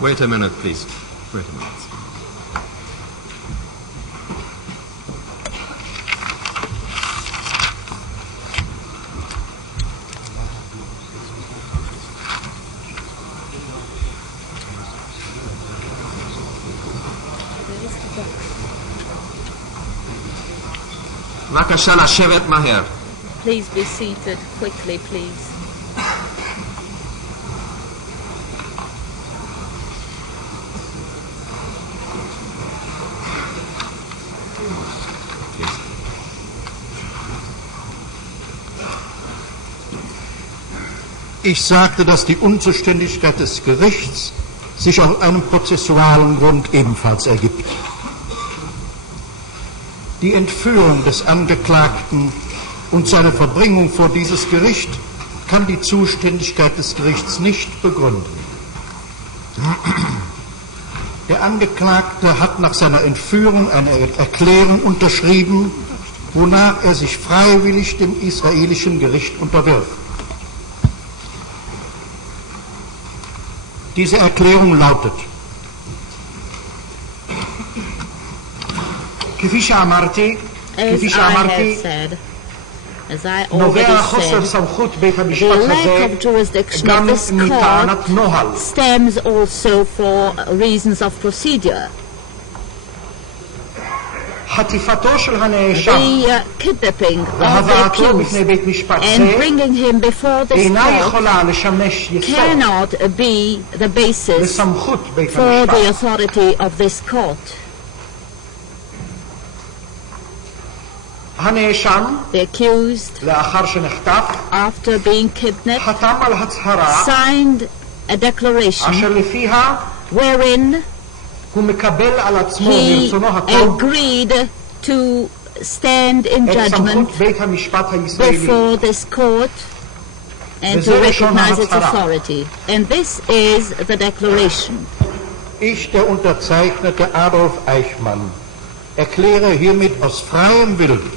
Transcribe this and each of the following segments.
Wait a minute, please. Wait a minute. בבקשה לשבת מהר. Please be seated quickly, please. Ich sagte, dass die Unzuständigkeit des Gerichts sich aus einem prozessualen Grund ebenfalls ergibt. Die Entführung des Angeklagten und seine Verbringung vor dieses Gericht kann die Zuständigkeit des Gerichts nicht begründen. Der Angeklagte hat nach seiner Entführung eine Erklärung unterschrieben, wonach er sich freiwillig dem israelischen Gericht unterwirft. Diese Erklärung lautet: כפי שאמרתי, נובע חוסר סמכות בית המשפט הזה גם מטענת נוהל. Stems also for reasons of procedure. חטיפתו של הנאשם והבאתו בפני בית משפט זה אינה יכולה לשמש יסוד cannot be the basis לסמכות בית for המשפט. the authority of this court. הנאשם, The accused, לאחר שנחטף, after being kidnapped, חתם על הצהרה signed a declaration אשר לפיה wherein הוא מקבל על עצמו he מרצונו הטוב agreed to stand in את judgment סמכות בית המשפט הישראלי. before this court and to recognize its authority. And this is the declaration. Ich, der Unterzeichnete Adolf Eijkman, erkläre hiermit aus freiem Willen,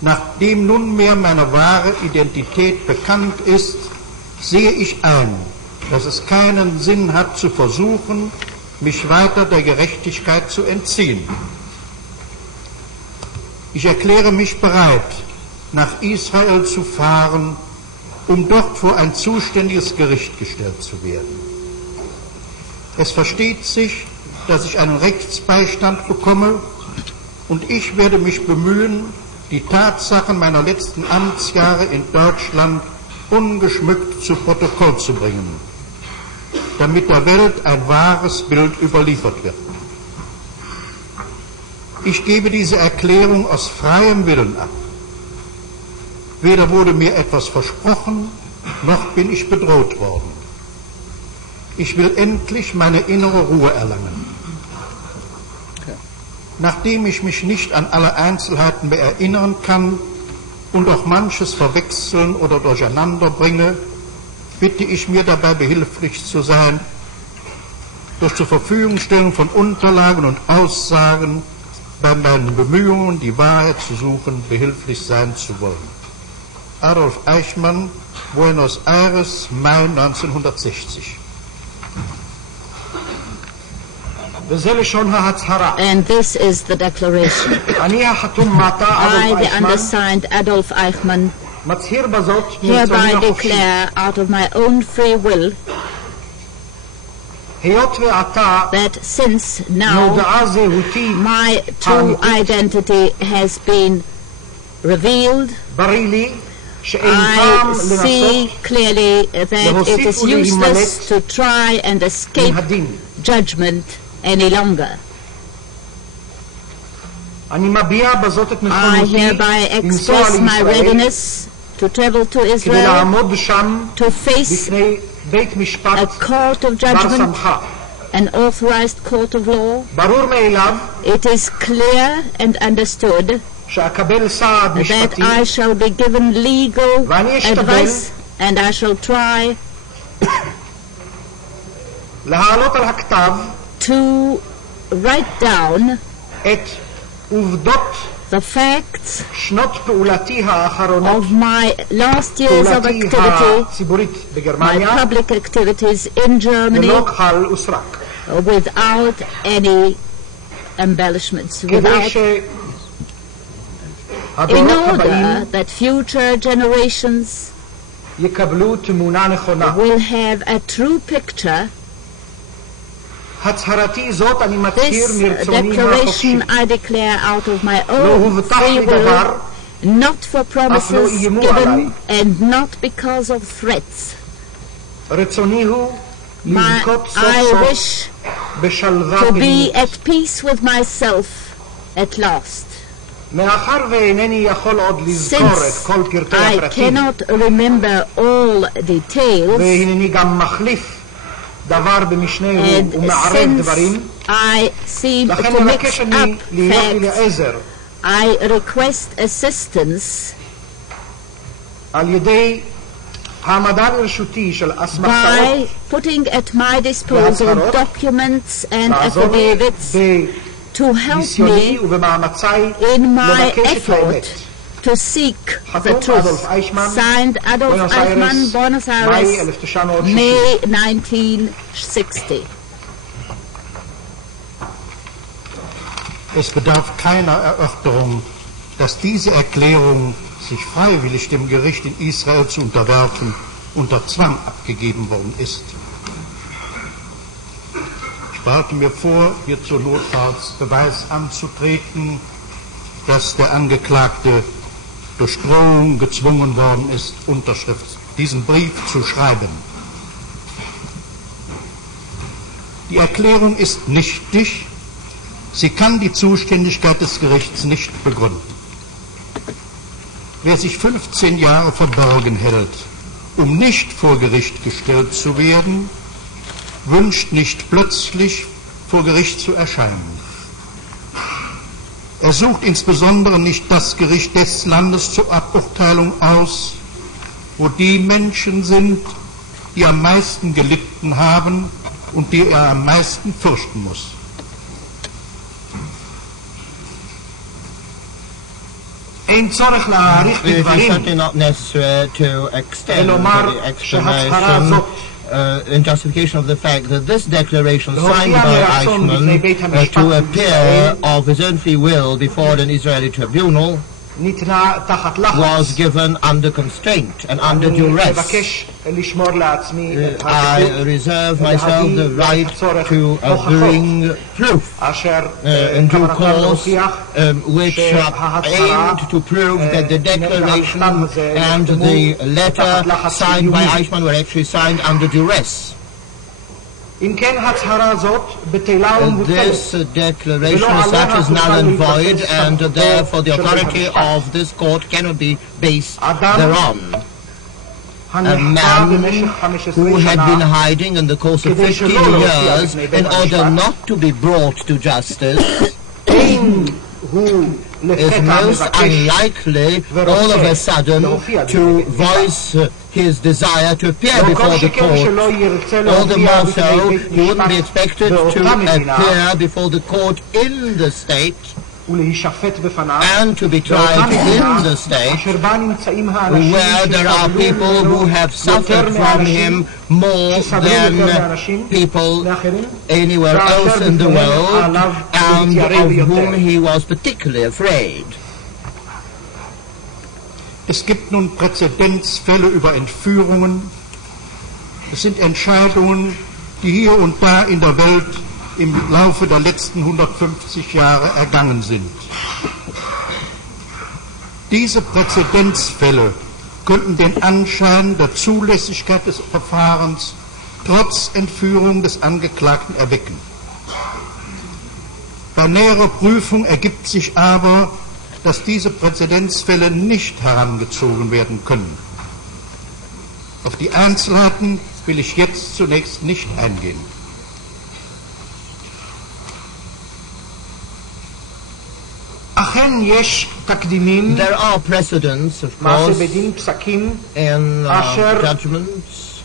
nachdem nunmehr meine wahre Identität bekannt ist, sehe ich ein, dass es keinen Sinn hat zu versuchen, mich weiter der Gerechtigkeit zu entziehen. Ich erkläre mich bereit, nach Israel zu fahren, um dort vor ein zuständiges Gericht gestellt zu werden. Es versteht sich, dass ich einen Rechtsbeistand bekomme, und ich werde mich bemühen, die Tatsachen meiner letzten Amtsjahre in Deutschland ungeschmückt zu Protokoll zu bringen, damit der Welt ein wahres Bild überliefert wird. Ich gebe diese Erklärung aus freiem Willen ab. Weder wurde mir etwas versprochen, noch bin ich bedroht worden. Ich will endlich meine innere Ruhe erlangen. Nachdem ich mich nicht an alle Einzelheiten mehr erinnern kann und auch manches verwechseln oder durcheinander bringe, bitte ich mir dabei behilflich zu sein, durch zur Verfügungstellung von Unterlagen und Aussagen bei meinen Bemühungen, die Wahrheit zu suchen, behilflich sein zu wollen. Adolf Eijkman, Buenos Aires, Mai 1960. And this is the declaration. I, the undersigned Adolf Eijkman, hereby declare out of my own free will that since now my true identity has been revealed, I see clearly that it is useless to try and escape judgment any longer. I hereby express my readiness to travel to Israel, to face a court of judgment, an authorized court of law. It is clear and understood that I shall be given legal advice, and I shall try to write down the facts of my last years of activity, my public activities in Germany, without any embellishments, in order that future generations will have a true picture. This declaration I declare out of my own free will, not for promises given and not because of threats. I wish to be at peace with myself at last. Since I cannot remember all details, and since I seem to mix up facts, I request assistance by putting at my disposal documents and affidavits to help me in my effort to seek the truth. Signed, Adolf Eichmann, Buenos Aires, May 1960. Es bedarf keiner Erörterung, dass diese Erklärung, sich freiwillig dem Gericht in Israel zu unterwerfen, unter Zwang abgegeben worden ist. Ich behalte mir vor, hier zur Notfahrtsbeweis anzutreten, dass der Angeklagte durch Drohung gezwungen worden ist, diesen Brief zu schreiben. Die Erklärung ist nichtig, sie kann die Zuständigkeit des Gerichts nicht begründen. Wer sich 15 Jahre verborgen hält, um nicht vor Gericht gestellt zu werden, wünscht nicht plötzlich vor Gericht zu erscheinen. Er sucht insbesondere nicht das Gericht des Landes zur Aburteilung aus, wo die Menschen sind, die am meisten gelitten haben und die er am meisten fürchten muss. It is certainly not necessary to extend the explanation in justification of the fact that this declaration signed by Eichmann to appear of his own free will before an Israeli tribunal was given under constraint and under duress. I reserve myself the right to bring proof in due course which aimed to prove that the declaration and the letter signed by Eichmann were actually signed under duress. This declaration as such is null and void, and therefore the authority of this court cannot be based thereon. A man who had been hiding in the course of 15 years in order not to be brought to justice is most unlikely all of a sudden to voice his desire to appear before the court. All the more so, he wouldn't be expected to appear before the court in the state and to be tried in the state where there are people who have suffered from him more than people anywhere else in the world, and of whom he was particularly afraid. Es gibt nun Präzedenzfälle über Entführungen. Es sind Entscheidungen, die hier und da in der Welt im Laufe der letzten 150 Jahre ergangen sind. Diese Präzedenzfälle könnten den Anschein der Zulässigkeit des Verfahrens trotz Entführung des Angeklagten erwecken. Bei näherer Prüfung ergibt sich aber, dass diese Präzedenzfälle nicht herangezogen werden können. Auf die Einzelheiten will ich jetzt zunächst nicht eingehen. There are precedents, of course, in judgments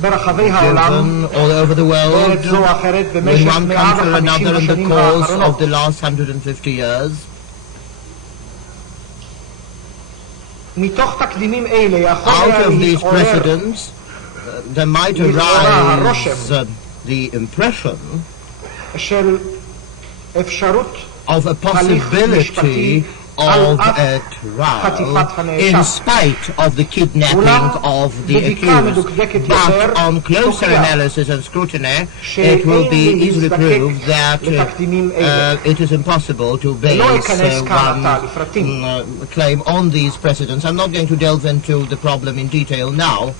given all over the world in one country or another in the course of the last 150 years. Out of these precedents, there might arise the impression of a possibility of a trial in spite of the kidnapping of the accused. But on closer analysis and scrutiny, it will be easily proved that it is impossible to base one claim on these precedents. I'm not going to delve into the problem in detail now.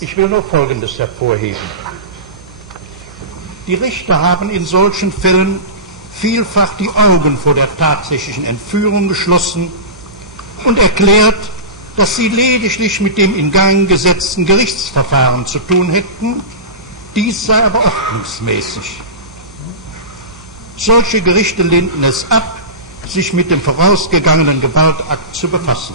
Ich will nur Folgendes hervorheben. Die Richter haben in solchen Fällen vielfach die Augen vor der tatsächlichen Entführung geschlossen und erklärt, dass sie lediglich mit dem in Gang gesetzten Gerichtsverfahren zu tun hätten, dies sei aber ordnungsmäßig. Solche Gerichte lehnten es ab, sich mit dem vorausgegangenen Gewaltakt zu befassen.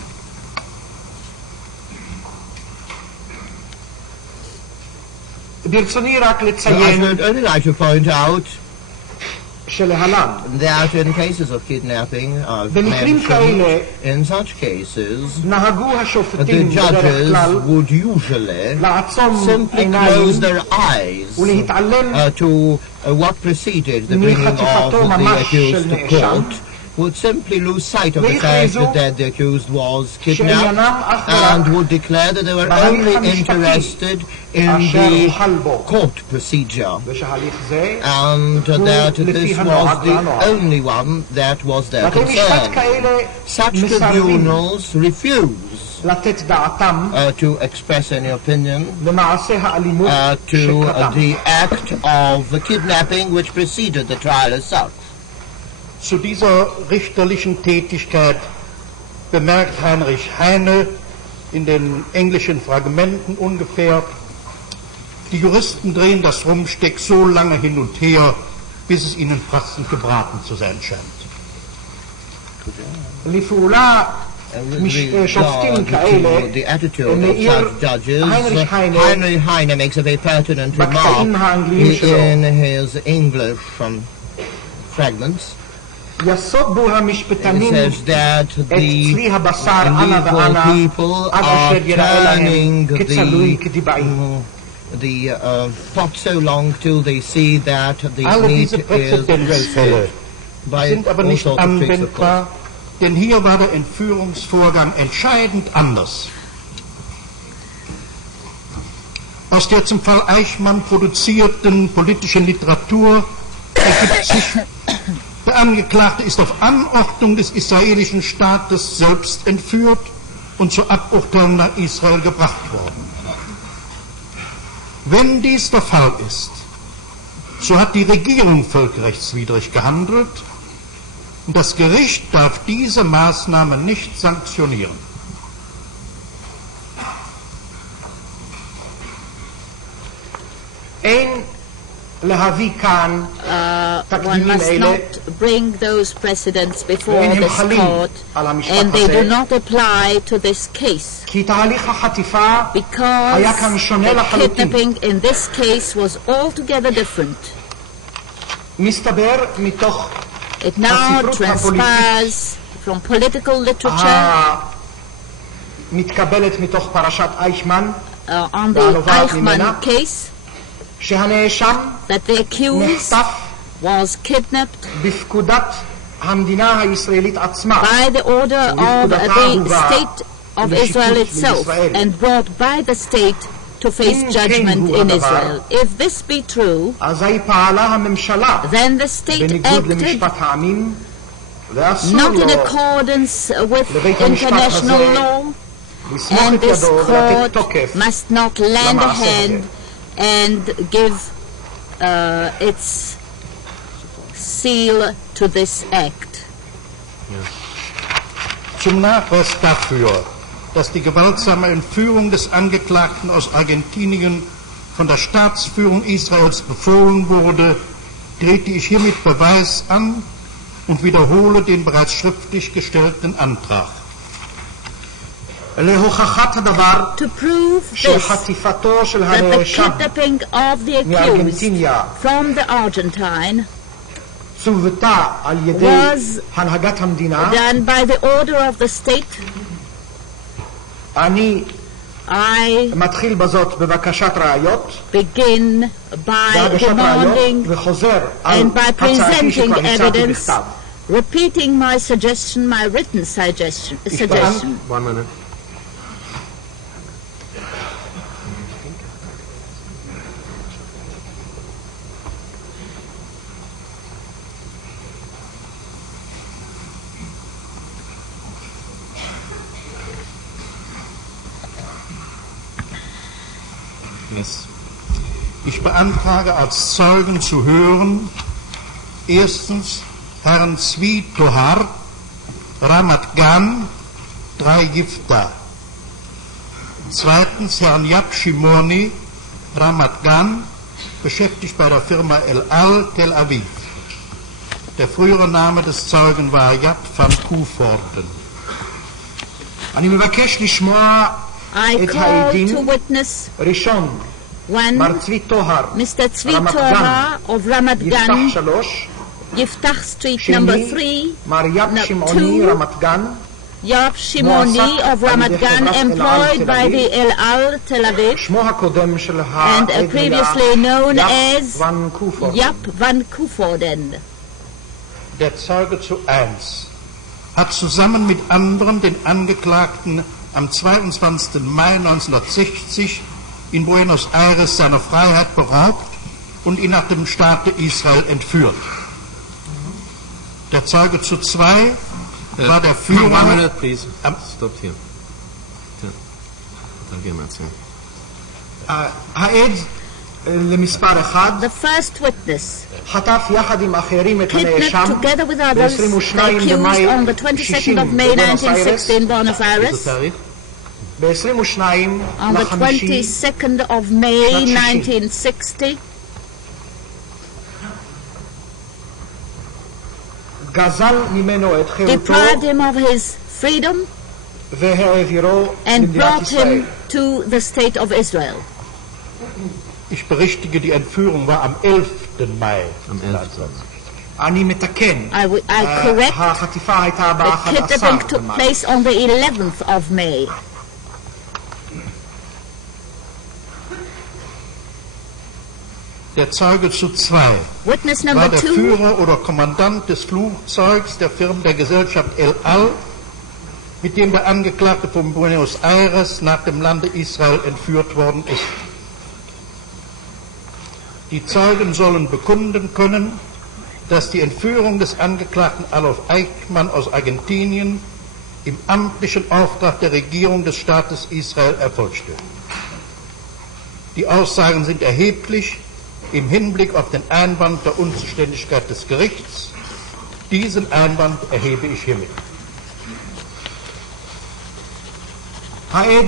I would only like to point out that in cases of kidnapping, in such cases, the judges would usually simply close their eyes to what preceded the bringing of the accused to court, would simply lose sight of the fact that the accused was kidnapped and would declare that they were only interested in the court procedure and that this was the only one that was their concern. Such tribunals refuse to express any opinion to the act of kidnapping which preceded the trial as such. Zu dieser richterlichen Tätigkeit bemerkt Heinrich Heine in den englischen Fragmenten ungefähr: Die Juristen drehen das Rumsteck so lange hin und her, bis es ihnen passend gebraten zu sein scheint. The attitude of such judges, Heinrich Heine makes a very pertinent remark in his English fragments. It says that the legal people are turning the pot so long till they see that the meat is roasted by all sorts of tricks, of course. Denn hier war der Entführungsvorgang entscheidend anders. Aus der zum Fall Eichmann produzierten politischen Literatur ergibt sich, der Angeklagte ist auf Anordnung des israelischen Staates selbst entführt und zur Aburteilung nach Israel gebracht worden. Wenn dies der Fall ist, so hat die Regierung völkerrechtswidrig gehandelt und das Gericht darf diese Maßnahme nicht sanktionieren. One must not bring those precedents before this court, and they do not apply to this case, because the kidnapping in this case was altogether different. It now transpires from political literature on the Eichmann case, that the accused was kidnapped by the order of the state of Israel itself and brought by the state to face judgment in Israel. If this be true, then the state acted not in accordance with international law, and this court must not lend a hand and give its seal to this act. Zum Nachweis dafür, dass die gewaltsame Entführung des Angeklagten aus Argentinien von der Staatsführung Israels befohlen wurde, trete ich hiermit Beweis an und wiederhole den bereits schriftlich gestellten Antrag. להוכחת הדבר שחטיפתו של הנאשם מארגנטיניה צוותה על ידי הנהגת המדינה. אני מתחיל בזאת בבקשת ראיות, בהגשת ראיות, וחוזר על הצעתי שכבר הצעתי בכתב. Repeating my suggestion, my written suggestion. 1 minute. Yes. Ich beantrage als Zeugen zu hören, erstens Herrn Zvi Tohar, Ramat Gan, 3 Gifta. Zweitens Herrn Yap Shimoni, Ramat Gan, beschäftigt bei der Firma El Al, Tel Aviv. Der frühere Name des Zeugen war Yap van Koevoorden. אני מבקש לשמוע את העדים. ראשון, מר צבי טוהר, רמת גן, יפתח 3. Yiftach Street number 3. Number 2, Yap Shimoni of Ramat Gan, employed by the El Al Tel Aviv and previously known as Yap van Koevoorden. Der Zeuge zu 1 hat zusammen mit anderen den Angeklagten am 22. Mai 1960 in Buenos Aires seiner Freiheit beraubt und ihn nach dem Staate Israel entführt. Der Zeuge zu 2 war der Führer... 1 minute, please. Stop here. העד למספר 1 The first witness חטף יחד עם אחרים את הנאשם together with others the accused on the 22nd of May 1960 in Buenos Aires. ב-22 On the 22nd of May 1960 גזל ממנו את חירותו deprived him of his freedom והעבירו and למדינת brought ישראל. him to the state of Israel. Ich berichtige, die Entführung war am 11. Mai. Am 11. אני מתקן. I correct. החטיפה הייתה The kidnapping took place on the 11th of May. Der Zeuge zu 2 Witness war number der 2 Führer oder Kommandant des Flugzeugs der Firma der Gesellschaft El Al, mit dem der Angeklagte von Buenos Aires nach dem Lande Israel entführt worden ist. Die Zeugen sollen bekunden können, dass die Entführung des Angeklagten Adolf Eijkman aus Argentinien im amtlichen Auftrag der Regierung des Staates Israel erfolgte. Die Aussagen sind erheblich im Hinblick auf den Einwand der Unzuständigkeit des Gerichts. Diesen Einwand erhebe ich hiermit. העד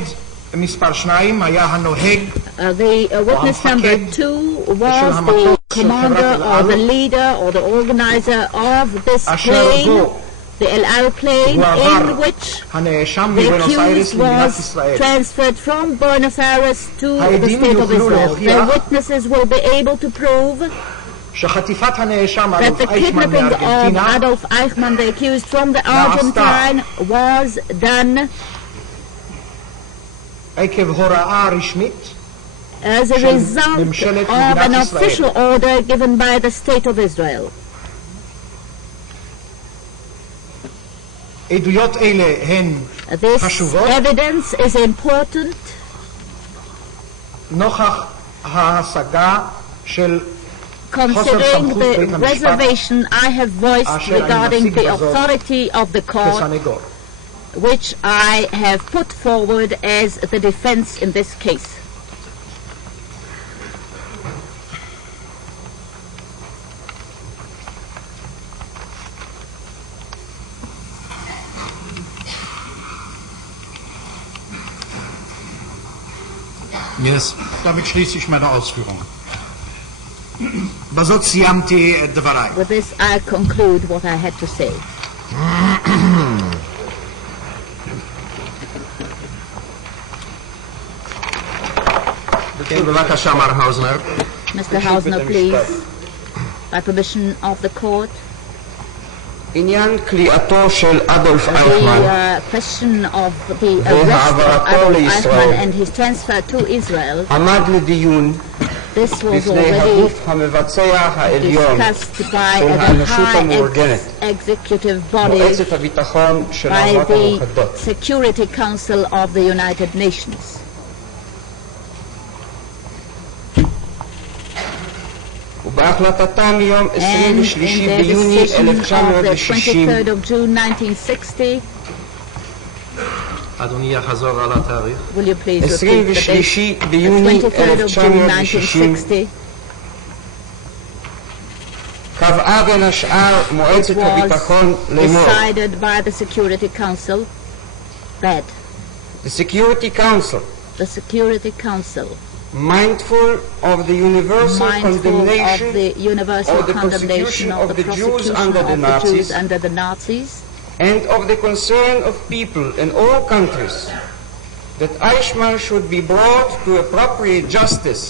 מספר 2 היה הנוהג The witness number 2 was the commander or the leader or the organizer of this plane, the El Al plane, in which the accused was transferred from Buenos Aires to the state of Israel. The witnesses will be able to prove that the kidnapping of Adolf Eichmann, the accused from the Argentine, was done as a result of an official order given by the state of Israel. This evidence is important considering the reservation I have voiced regarding the authority of the court, which I have put forward as the defense in this case. Yes. Damit schließe ich meine Ausführungen. בזאת סיימתי את דבריי. With this I conclude what I had to say. כן, בבקשה, מר האוזנר. Mr. Hausner, please, by permission of the court. עניין כליאתו של אדולף אייכמן The question of the arrest of Adolf Eichmann and his transfer to Israel, עמד לדיון this was בפני already הגוף המבצע העליון discussed by של the האנושות high המאורגנת, executive body, מועצת הביטחון של by האומות the המאוחדות. Security Council of the United Nations. ובהחלטתה מיום And 23 in their ביוני decision of the 1960 23rd of June 1960, אדוני יחזור על התאריך. will you please repeat the 23 date? ביוני 23rd of June 1960 1960 קבעה בין השאר מועצת was הביטחון לאמור. decided by the Security Council that The Security Council, the Security Council, mindful of the universal mindful of condemnation the universal of the condemnation persecution of of the the Jews prosecution under of the the Jews Nazis under the Nazis, and of the concern of people in all countries that Eichmann should be brought to appropriate justice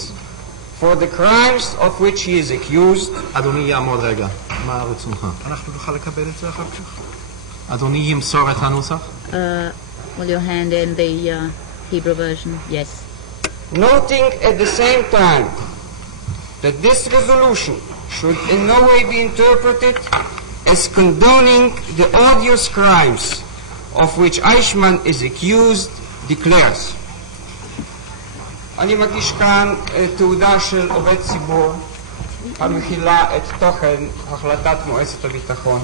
for the crimes of which he is accused. אדוני יעמוד רגע. מה רצונך? אנחנו נוכל לקבל את זה אחר כך? אדוני ימסור את הנוסח? will you hand in the Hebrew version? Yes. Noting at the same time that this resolution should in no way be interpreted as condoning the odious crimes of which Eichmann is accused, declares. אני מגיש כאן תעודה של עובד ציבור המכילה את תוכן החלטת מועצת הביטחון.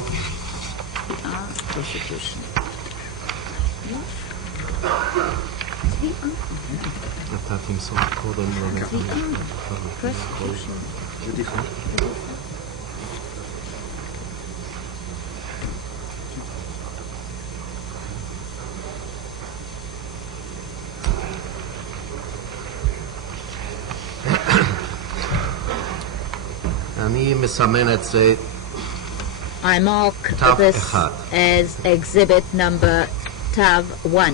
אתה תמסור קודם אני מסמן את זה I mark this as exhibit number TAV 1.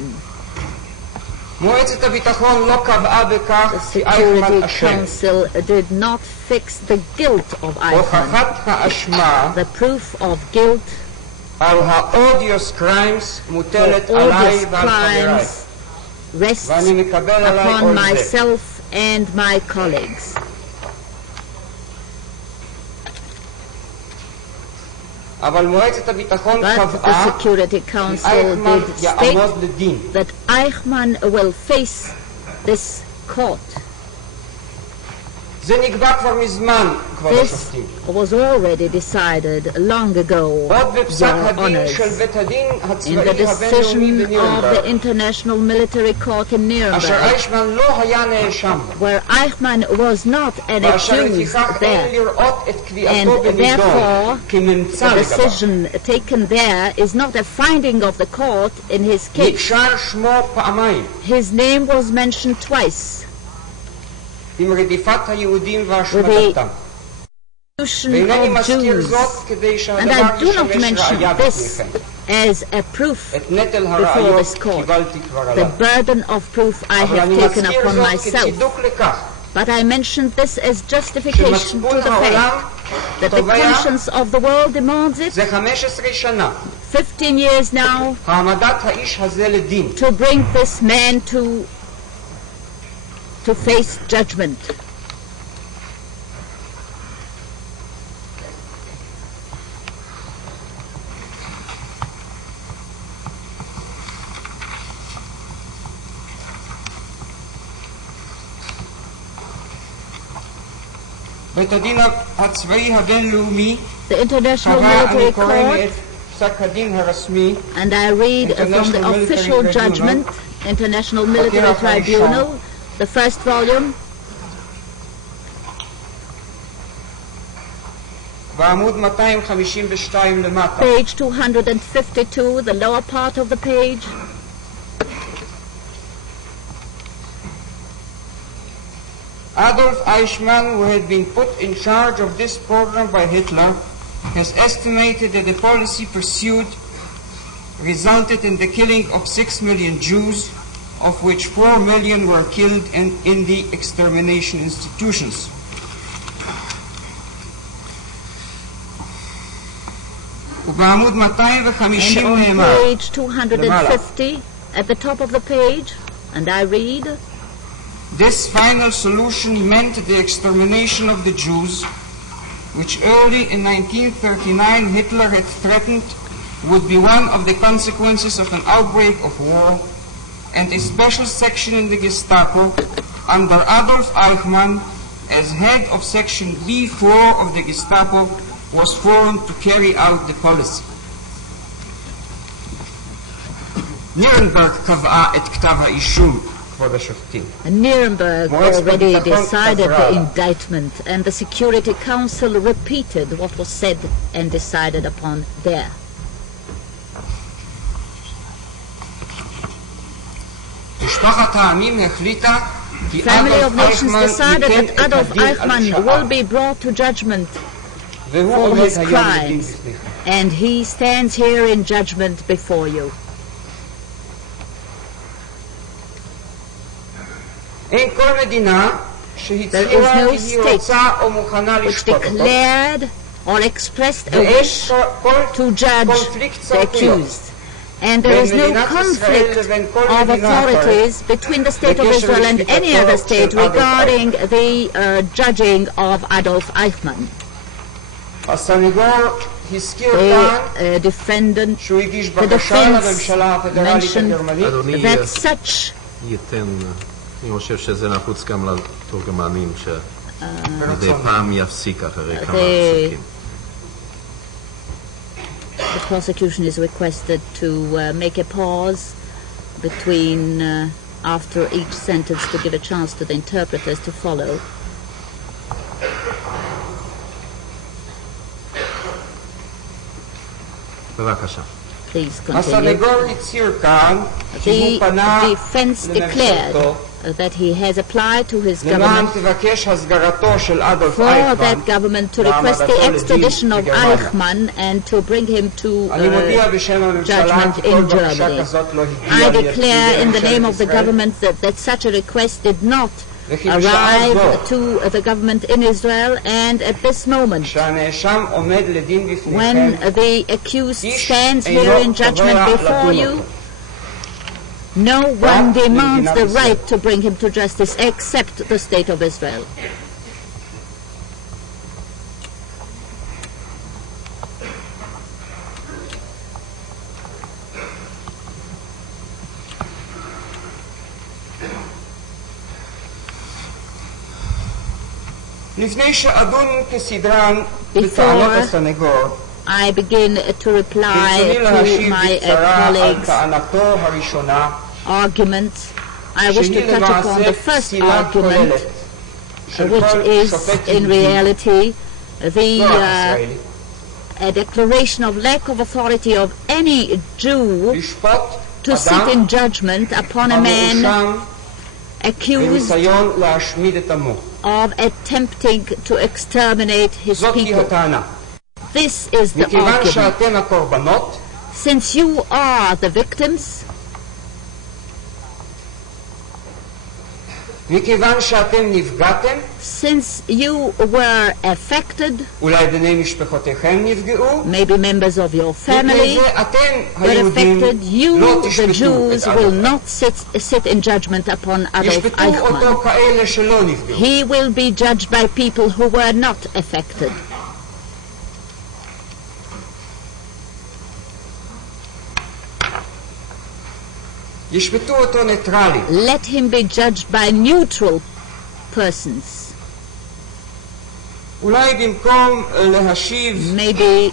מועצת הביטחון לא קבעה בכך The כי אייכמן Security אשם. Council did not fix the guilt of Eichmann. הוכחת האשמה The proof of guilt על ה-odious crimes for מוטלת all עליי these ועל חבריי. crimes rests ואני מקבל עליי upon כל זה. myself and my colleagues. אבל מועצת הביטחון But the קבעה Security כי Council אייכמן did יעמוד state לדין. that Eichmann will face this court. זה נקבע כבר מזמן, כבוד This השופטים. was already decided long ago, עוד בפסק Your הדין Honors, של בית הדין in the הצבאי הבינלאומי decision of the בנירנברג, International Military Court in אשר Nuremberg, אייכמן לא היה נאשם בו, where Eichmann was not an ואשר accused לפיכך אין there, לראות את and קביעתו בנידון therefore כממצא the לגביו. decision taken there is not a finding of the court in his case. נקשר שמו פעמיים His name was mentioned twice. עם רדיפת היהודים והשמדתם. ואינני Of מזכיר Jews. זאת כדי And שהדבר I do not ישמש mention ראיה this בפניכם. as a proof את נטל before הראיות this court. קיבלתי כבר The עליו. burden of proof I אבל have אני taken מזכיר upon זאת myself. כצידוק לכך But I mentioned this as justification to שמצפון the העולם fact that the תובע conscience of the world demands it. זה 15 שנה 15 years now העמדת האיש הזה לדין. to bring this man to face judgment. בית הדין הצבאי הבינלאומי The International קבע, Military אני קורא Court, מאת פסק הדין הרשמי, and I read from the International official Military judgment, International Military Tribunal, the first volume, בעמוד 252 למטה. page 252, the lower part of the page. Adolf Eichmann, who had been put in charge of this program by Hitler, has estimated that the policy pursued resulted in the killing of 6 million Jews of which 4 million were killed in the extermination institutions. And on page 250, at the top of the page, and I read, this final solution meant the extermination of the Jews, which early in 1939 Hitler had threatened would be one of the consequences of an outbreak of war, and a special section in the Gestapo under Adolf Eichmann as head of section B4 of the Gestapo was formed to carry out the policy. Nuremberg קבעה את כתב האישום, כבוד השופטים. Nuremberg already decided the indictment, and the Security Council repeated what was said and decided upon there. משפחת העמים החליטה כי Family of אדולף Nations אייכמן decided ייתן that את Adolf הדין על Eichmann פשעיו, will be brought to judgment והוא for עומד his היום לדין crimes, בפניכם. and he stands here in judgment before you. אין כל מדינה שהצהירה כי היא רוצה או מוכנה לשפוט אותו, Declared or expressed a wish to judge the accused. And there is no conflict of authorities between the State of Israel and any other state regarding the judging of Adolf Eichmann. The defendant, the defense mentioned that such אני חושב שזה נחוץ גם לתורגמנים שמדי פעם יפסיק אחרי כמה פסוקים. The prosecution is requested to make a pause between after each sentence to give a chance to the interpreters to follow. בבקשה. Please continue. The defense declared that he has applied to his government for that government to request the extradition of Eichmann and to bring him to judgment in Germany. I declare in the name of the government that such a request did not arrive to the government in Israel, and at this moment, when the accused stands here in judgment before you, no one demands the right to bring him to justice except the State of Israel. Before I begin to reply to my colleagues' arguments, I wish to touch upon the first argument, which is in reality the declaration of lack of authority of any Jew to sit in judgment upon a man accused of attempting to exterminate his people. This is the argument. Since you are the victims, since you were affected, maybe members of your family were affected, you, the Jews, will not sit in judgment upon Adolf Eichmann. He will be judged by people who were not affected. Let him be judged by neutral persons. Maybe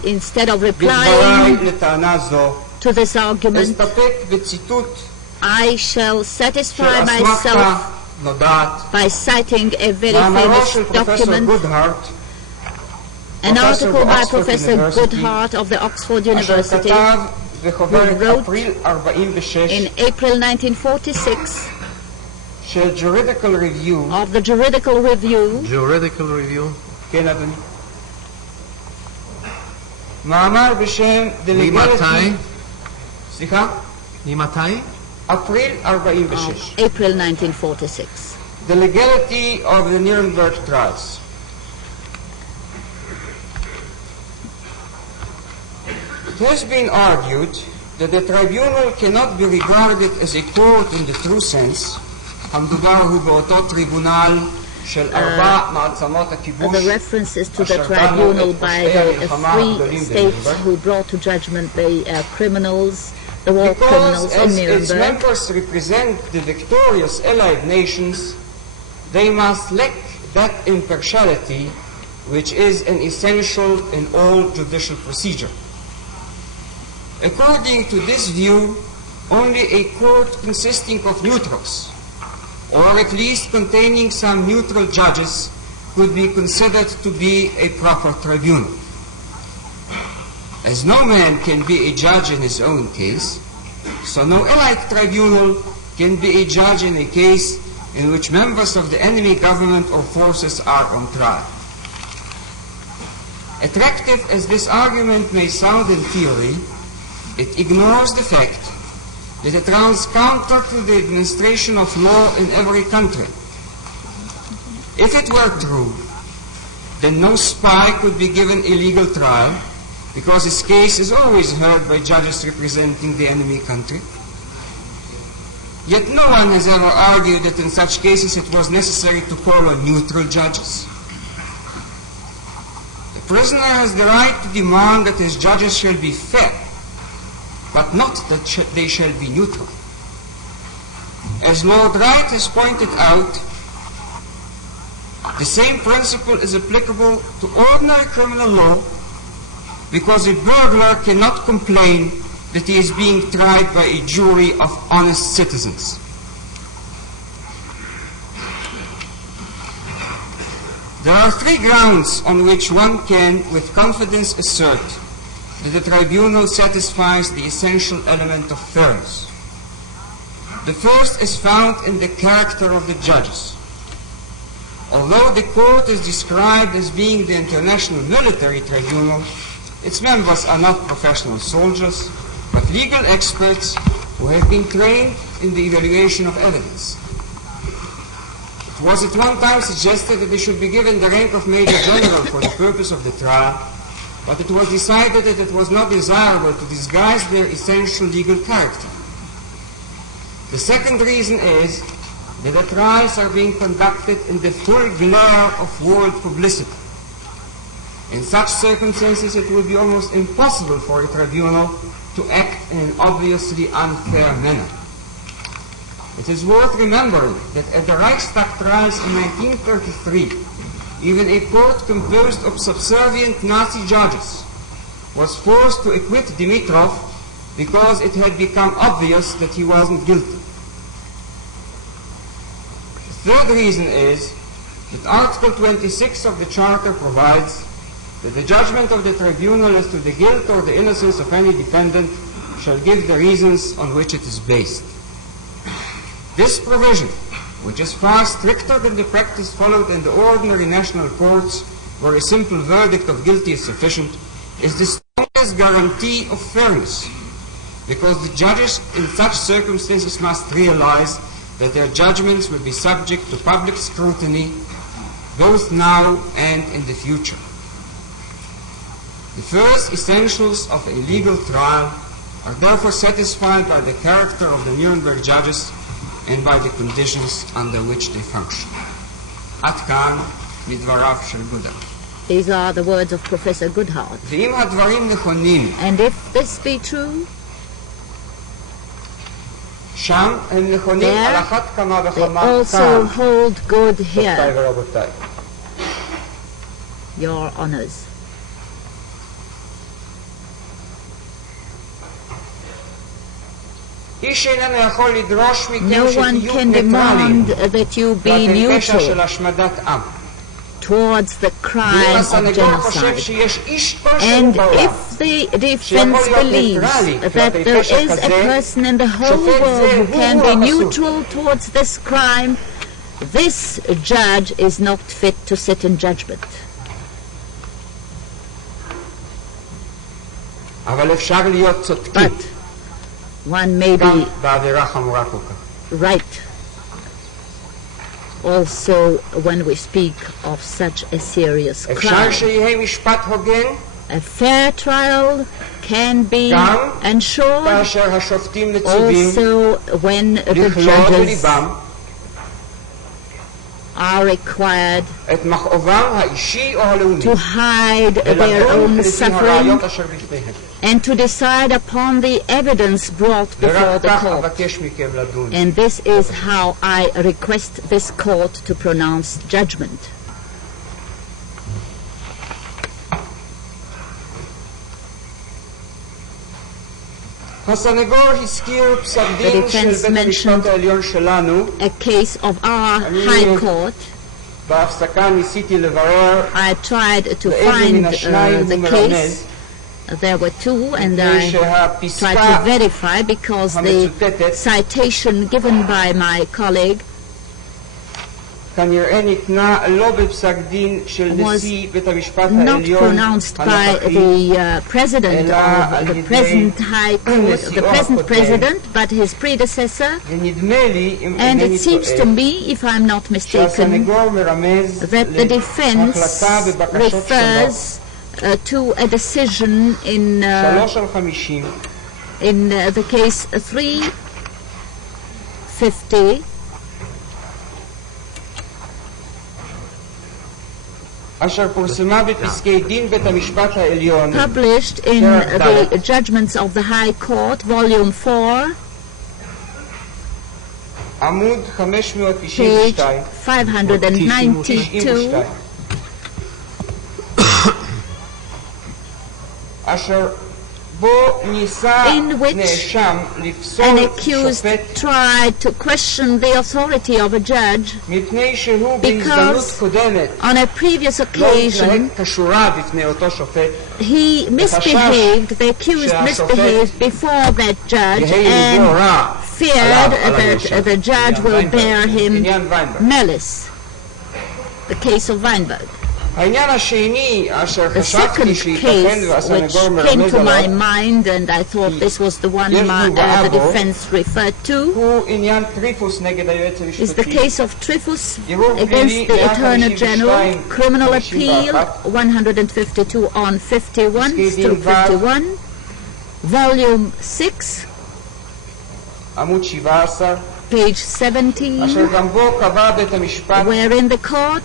instead of replying to this argument, I shall satisfy myself by citing a very famous document, an article by Professor Goodhart of the Oxford University, who wrote in April 1946 of the Juridical Review. Juridical Review. מאמר בשם ממתי? April 1946. The legality of the Nuremberg trials. It has been argued that the tribunal cannot be regarded as a court in the true sense. The references to the tribunal by the three states who brought to judgment the criminals, the war criminals in Nuremberg. Because its members represent the victorious Allied nations, they must lack that impartiality which is an essential in all judicial procedure. According to this view, only a court consisting of neutrals, or at least containing some neutral judges, could be considered to be a proper tribunal. As no man can be a judge in his own case, so no Allied tribunal can be a judge in a case in which members of the enemy government or forces are on trial. Attractive as this argument may sound in theory, it ignores the fact that it runs counter to the administration of law in every country. If it were true, then no spy could be given a legal trial, because his case is always heard by judges representing the enemy country. Yet no one has ever argued that in such cases it was necessary to call on neutral judges. The prisoner has the right to demand that his judges shall be fair, but not that they shall be neutral. As Lord Wright has pointed out, the same principle is applicable to ordinary criminal law, because a burglar cannot complain that he is being tried by a jury of honest citizens. There are three grounds on which one can with confidence assert that the tribunal satisfies the essential element of fairness. The first is found in the character of the judges. Although the court is described as being the international military tribunal, its members are not professional soldiers, but legal experts who have been trained in the evaluation of evidence. It was at one time suggested that they should be given the rank of Major General for the purpose of the trial, but it was decided that it was not desirable to disguise their essential legal character. The second reason is that the trials are being conducted in the full glare of world publicity. In such circumstances, it would be almost impossible for a tribunal to act in an obviously unfair manner. It is worth remembering that at the Reichstag trials in 1933, even a court composed of subservient Nazi judges was forced to acquit Dimitrov because it had become obvious that he wasn't guilty. The third reason is that Article 26 of the Charter provides that the judgment of the tribunal as to the guilt or the innocence of any defendant shall give the reasons on which it is based. This provision, which is far stricter than the practice followed in the ordinary national courts, where a simple verdict of guilty is sufficient, is the strongest guarantee of fairness, because the judges in such circumstances must realize that their judgments will be subject to public scrutiny both now and in the future. The first essentials of a legal trial are therefore satisfied by the character of the Nuremberg judges and by the conditions under which they function. Ad kan midvarav shel Gudel. These are the words of Professor Goodhart. Ve'im hadvarim nechonim. And if this be true, sham hem nechonim al achat kama they v'chama also kan. hold good here, Ravotai v'ravotai. your honors. No one can demand that you be neutral towards the crime of genocide. And if the defense believes that there is a person in the whole world who can be neutral towards this crime, this judge is not fit to sit in judgment. But one may be right also when we speak of such a serious crime. A fair trial can be ensured also when the judges are required to hide their own suffering and to decide upon the evidence brought before the court. And this is how I request this court to pronounce judgment. The defense mentioned a case of our High Court. I tried to find the case. There were two, and I tried to verify because the citation given by my colleague was not pronounced by the president of the present High Court, the present president, but his predecessor. And it seems to me, if I'm not mistaken, that the defense refers to a decision in the case 350. Published in the Judgments of the High Court, Volume 4, page 592, in which an accused tried to question the authority of a judge because on a previous occasion he misbehaved, the accused misbehaved before that judge and feared that the judge will bear him malice. The case of Weinberg. The second case which came to my mind, and I thought this was the one the defense referred to, is the case of Trifus against the Attorney General, Criminal Appeal 152 on 51 through 51, Volume 6, page 17, wherein the court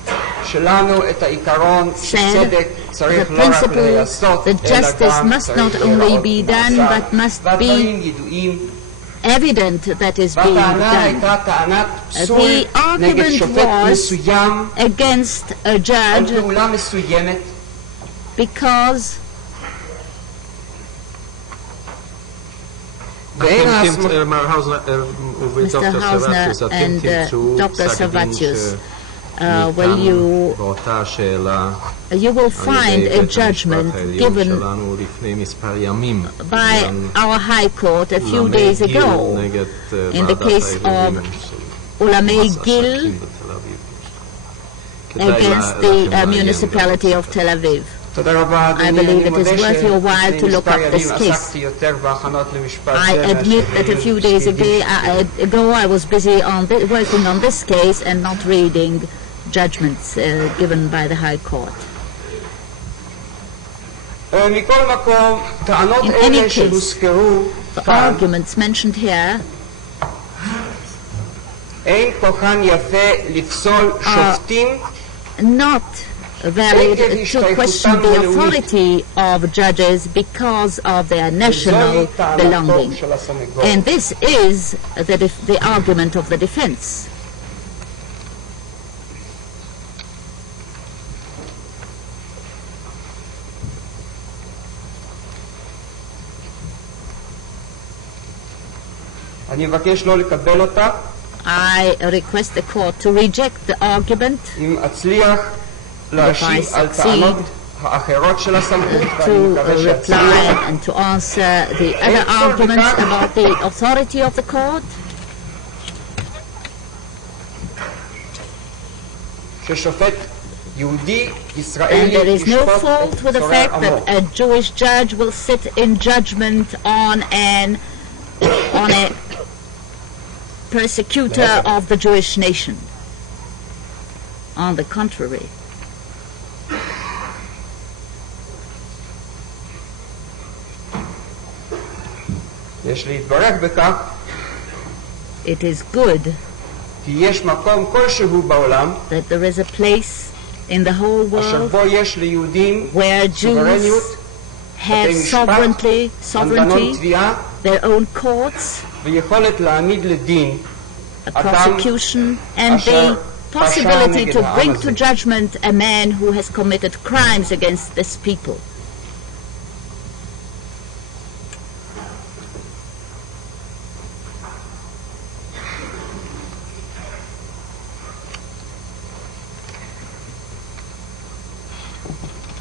said the principle that justice must not only be done but must be evident that is being done. The argument was against a judge because Mr. Hausner and Dr. Srovacius, you will find a judgment given by our High Court a few days ago in the case of Ulamei Gil against the municipality of Tel Aviv. I believe it is worth your while to look up this case. I admit that a few days ago I was busy working on this case and not reading judgments given by the High Court. In any case, the arguments mentioned here are not valid to question the authority of judges because of their national belonging. And this is the argument of the defense. I request the court to reject the argument if I succeed to reply and to answer the other arguments about the authority of the court. And there is no fault with the fact that a Jewish judge will sit in judgment on an on a persecutor of the Jewish nation. On the contrary. יש להתברך בכך It is good כי יש מקום כלשהו בעולם that there is a place in the whole אשר world בו יש ליהודים where סוברניות, Jews have sovereignty, their own courts, ויכולת להעמיד לדין a prosecution, and the possibility to bring to judgment a man who has committed crimes against this people.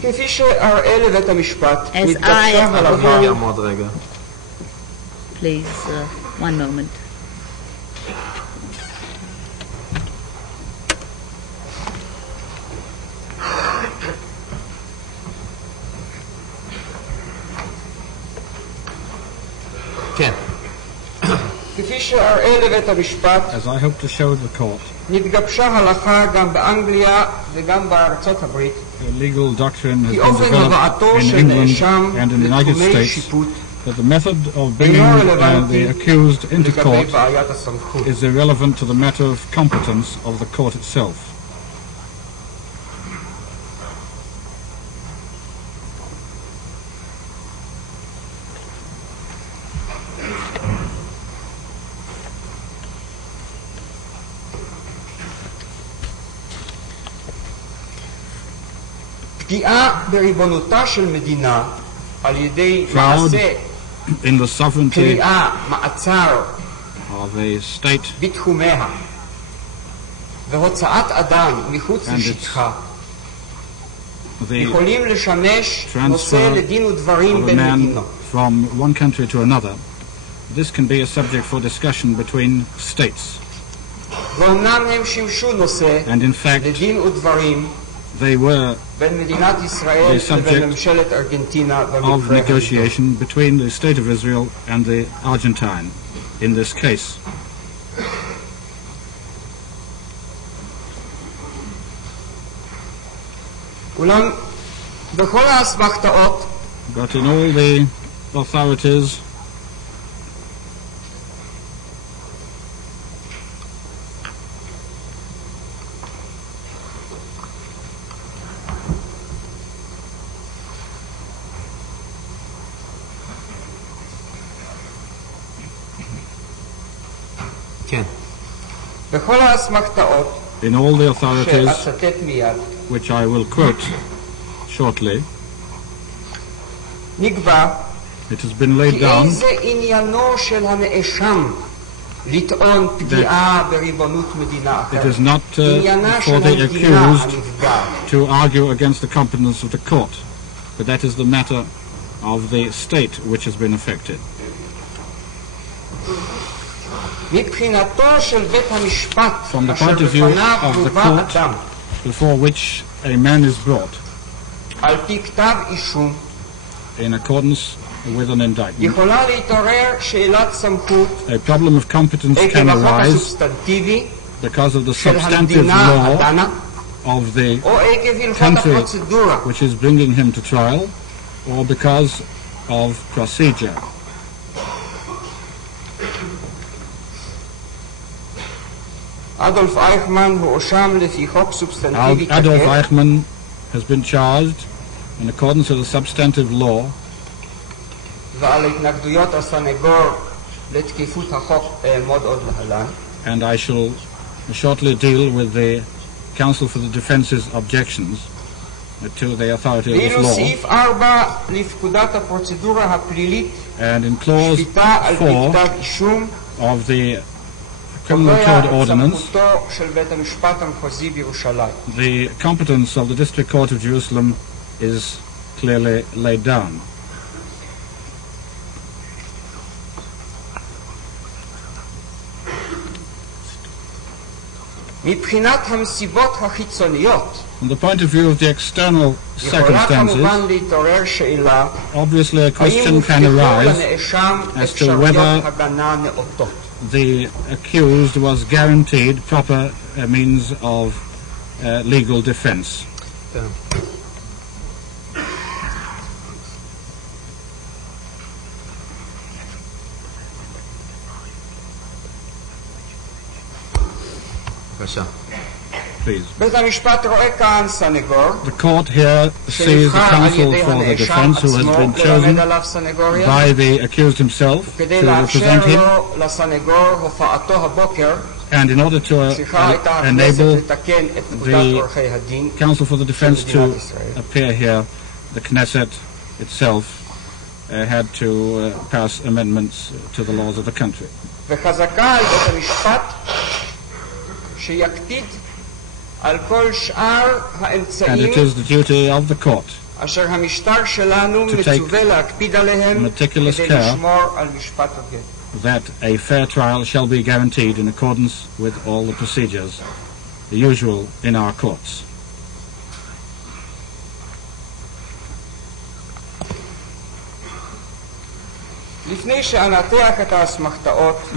כפי שאראה לבית המשפט, As נתגבשה הלכה. Please, one moment. כן. כפי שאראה לבית המשפט, As I hope to show the court, נתגבשה הלכה גם באנגליה וגם בארצות הברית, the legal doctrine has כי been אופן developed הבאתו in של England נאשם and in the United לתחומי States שיפוט that the method of bringing אינו the רלוונטי accused into לגבי court בעיית הסמכות. is irrelevant to the matter of competence of the court itself. פגיעה בריבונותה של מדינה על ידי מעשה In the sovereignty קריאה, מעצר of a state בתחומיה והוצאת אדם מחוץ לשטחה the יכולים לשמש נושא transfer לדין ודברים of a בין man מדינות. from one country to another. This can be a subject for discussion between states. ואומנם הם שימשו נושא And in fact, לדין ודברים they were בין מדינת ישראל לבין ממשלת ארגנטינה of במקרה הזה. negotiation between the state of Israel and the Argentine in this case. אולם בכל האסמכתאות But in all the authorities כן. בכל האסמכתאות in all the authorities שאצטט מיד which I will quote shortly, נקבע it has been laid כי down אין זה עניינו של הנאשם לטעון פגיעה בריבונות מדינה it אחרת. is not עניינה for של the המדינה accused הנפגעת. to argue against the competence of the court, but that is the matter of the state which has been affected. מבחינתו של בית המשפט From the אשר point of view בפניו of the הובא court אדם before which a man is brought על פי כתב אישום, in accordance with an indictment, יכולה להתעורר שאלת סמכות a problem of competence עקב can החוק arise הסובסטנטיבי because of the של substantive המדינה law הדנה of the או עקב הלכות country הפרוצדורה. which is bringing him to trial, or because of procedure. אדולף אייכמן הואשם לפי חוק סובסטנטיבי Adolf תקף Eichmann has been charged in accordance with the substantive law, ועל התנגדויות הסנגור לתקיפות החוק אעמוד עוד להלן. and I shall shortly deal with the Counsel for the Defence's objections to the authority of this ואילו law. סעיף 4 לפקודת הפרוצדורה הפלילית, And in clause שפיטה על פי 4 כתב אישום, of the Criminal קובע Code את Ordinance, סמכותו של בית המשפט המחוזי בירושלים. the competence of the District Court of Jerusalem is clearly laid down. מבחינת הנסיבות החיצוניות From the point of view of the external circumstances, obviously a question can arise as to whether the accused was guaranteed proper means of legal defense. Please. The court here sees the counsel for the defense who has been chosen by the accused himself to represent him, and in order to enable the counsel for the defense to appear here, the Knesset itself had to pass amendments to the laws of the country. And it is the duty of the court to take meticulous care that a fair trial shall be guaranteed in accordance with all the procedures usual in our courts.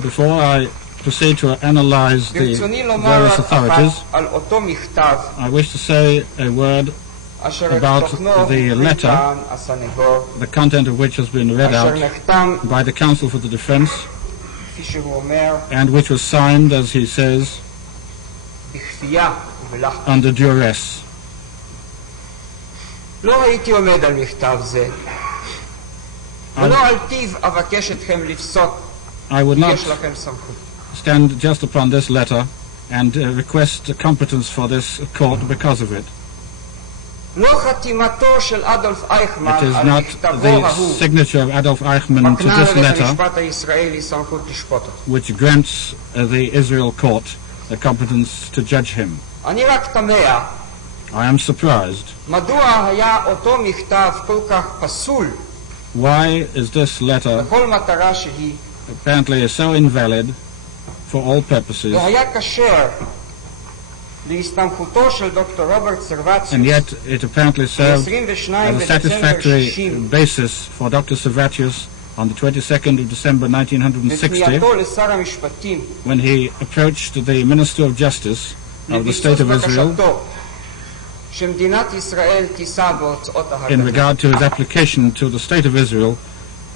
Before I proceed to analyze the various authorities, I wish to say a word about the letter, the content of which has been read out by the counsel for the defense, and which was signed, as he says, under duress. I would not stand just upon this letter and request competence for this court because of it. It is not the signature of Adolf Eichmann to this letter which grants the Israel court the competence to judge him. I am surprised. Why is this letter apparently so invalid for all purposes, and yet it apparently served as a satisfactory basis for Dr. Srovacius on the 22nd of December 1960, when he approached the Minister of Justice of the State of Israel in regard to his application to the State of Israel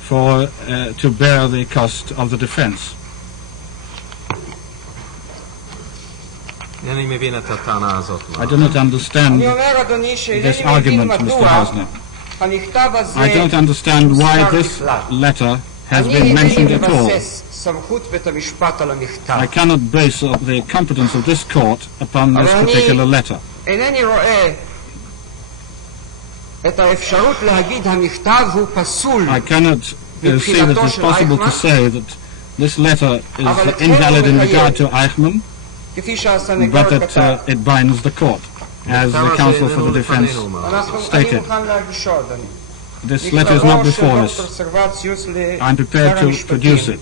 for to bear the cost of the defense. I do not understand this argument, Mr. Hausner. I don't understand why this letter has been mentioned at all. I cannot base the competence of this court upon this particular letter. I cannot see that it is possible to say that this letter is invalid in regard to Eichmann, but that it binds the court, as the counsel for the defense stated. This letter is not before us. I am prepared to produce it.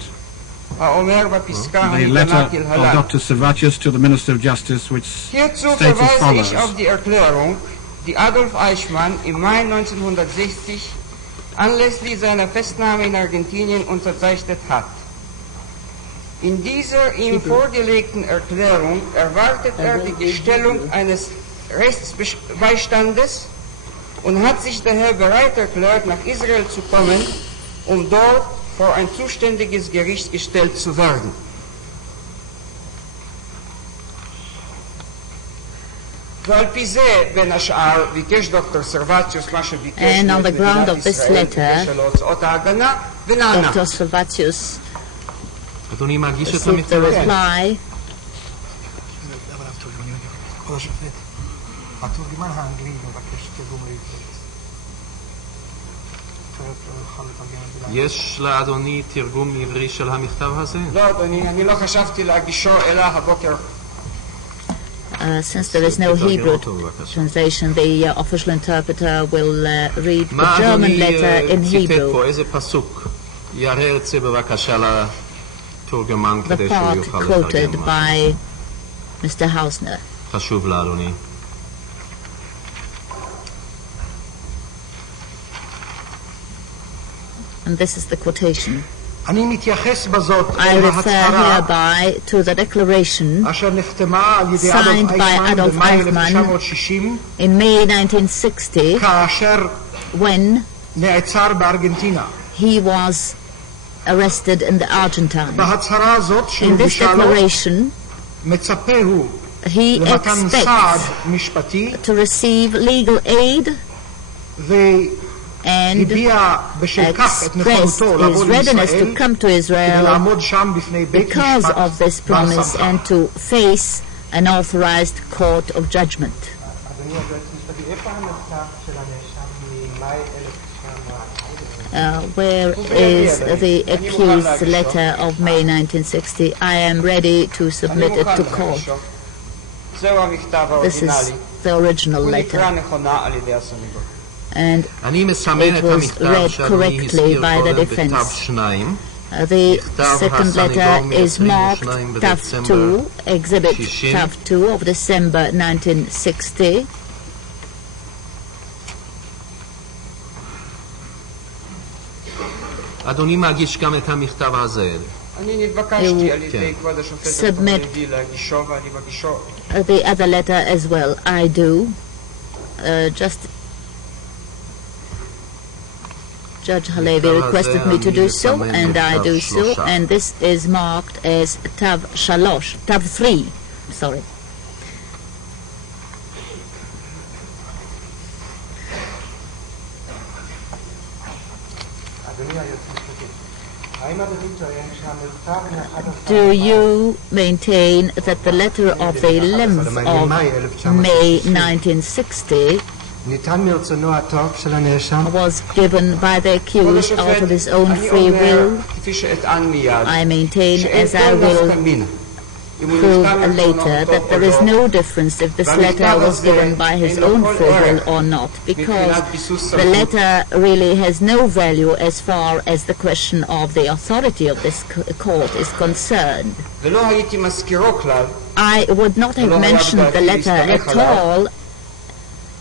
The letter of Dr. Srovacius to the Minister of Justice, which states as follows. Die Adolf Eichmann im Mai 1960 anlässlich seiner Festnahme in Argentinien unterzeichnet hat. In dieser ihm vorgelegten Erklärung erwartet die Gestellung eines Rechtsbeistandes und hat sich daher bereit erklärt, nach Israel zu kommen, dort vor ein zuständiges Gericht gestellt zu werden. And on the ground of this letter, Dr. Srovacius received the reply יש לאדוני תרגום עברי של המכתב הזה? לא, אדוני, אני לא חשבתי להגישו אלא הבוקר. Since there is no Hebrew translation, the official interpreter will read the German letter in Hebrew. The part quoted by Mr. Hausner. And this is the quotation. אני מתייחס בזאת I refer hereby to the declaration אשר נחתמה על ידי signed by Adolf Eichmann in May 1960 כאשר when נעצר בארגנטינה. he was arrested in the Argentine. בהצהרה הזאת In this שהוגשה לו declaration, מצפה הוא he למתן סעד expects משפטי to receive legal aid and והביע בשל כך את expressed נכונותו his לעבוד readiness לישראל to come to כדי Israel לעמוד שם בפני בית because משפט of this promise בר-סמכא. and to face an authorized court of judgment. Where is the accused's letter of May 1960? I am ready to submit it to court. This is the original letter. And it was read correctly by the defense. The second letter is marked Tav 2, Exhibit Tav 2 of December 1960. אדוני מגיש גם את המכתב הזה. אני נתבקשתי על ידי כבוד השופט הפרקליטי להגישו ואני מגישו. The other letter as well, I do. Judge Halevi requested me to do so, and I do so, and this is marked as Tav 3, sorry. Do you maintain that the letter of the 11th of May 1960 was given by the accused out of his own free will? I maintain, as I will prove later, that there is no difference if this letter was given by his own free will or not, because the letter really has no value as far as the question of the authority of this court is concerned. I would not have mentioned the letter at all,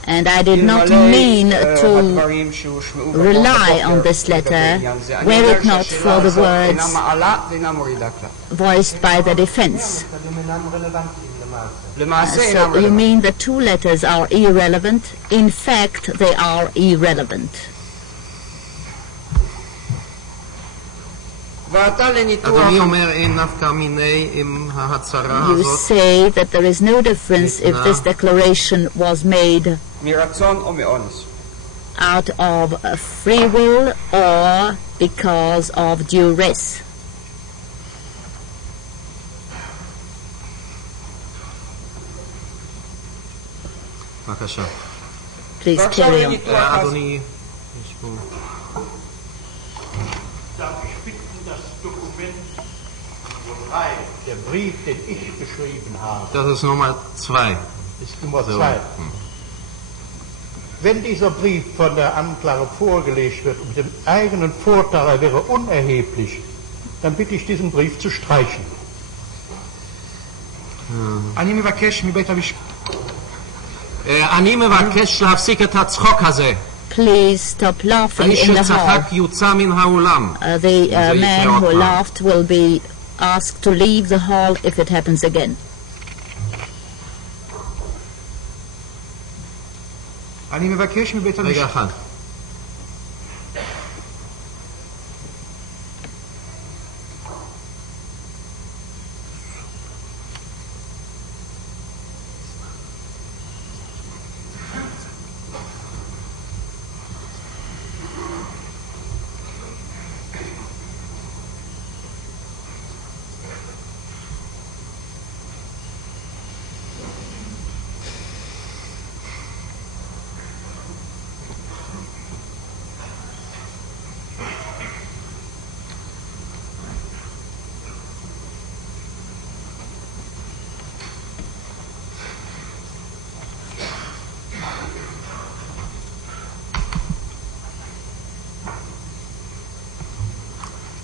and I did not mean to rely on this letter were it not for the words voiced by the defense. So you mean the two letters are irrelevant? In fact, they are irrelevant. You say that there is no difference if this declaration was made out of free will or because of duress. Please carry on. Der Brief, den ich geschrieben habe, das ist Nummer 2. Ist Nummer 2. Wenn dieser Brief von der Anklage vorgelegt wird mit dem eigenen Vorteil, er wäre unerheblich, dann bitte ich, diesen Brief zu streichen. אני מבקש להפסיק את הצחוק הזה. Please stop laughing in the hall. The man who laughed will be asked to leave the hall if it happens again. רגע אחד.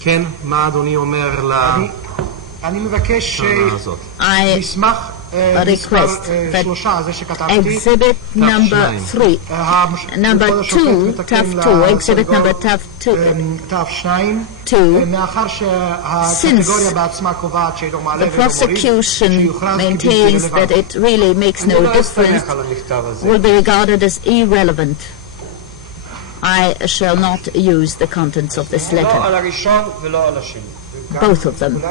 כן, מה אדוני אומר אני מבקש מסמך request that exhibit number 3, number 2, TAF 2, exhibit number TAF 2, since the prosecution maintains that it really makes no difference, will be regarded as irrelevant. I shall not use the contents of this letter. Both of them.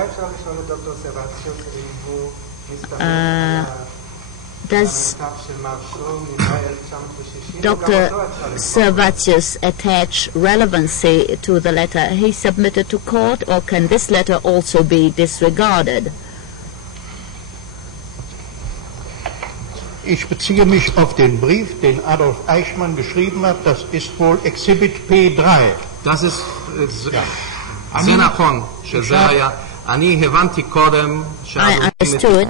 Does Dr. Srovacius attach relevancy to the letter he submitted to court, or can this letter also be disregarded? Ich beziehe mich auf den Brief, den Adolf Eichmann geschrieben hat. Das ist wohl Exhibit P3. Das ist זה נכון, שזה היה, אני הבנתי קודם I understood